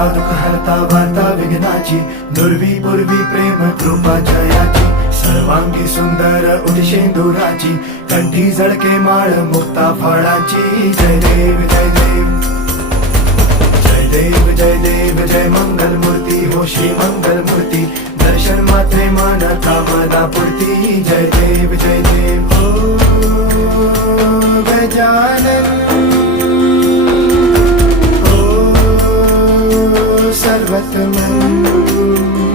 हरता दुःख हरता वार्ता विघ्नाची, दुर्वी पूर्वी प्रेम कृपा जयाची, सर्वांगी सुंदर उदिशेंदुराची, कंठी झळके माळ मुक्ता फळाची. जय देव जय देव जय देव जय देव जय मंगल मूर्ती हो श्री मंगल मूर्ती, दर्शन मात्रे मन कामना पूर्ती. जय देव जय देव हो गजानन हो सर्वतमन.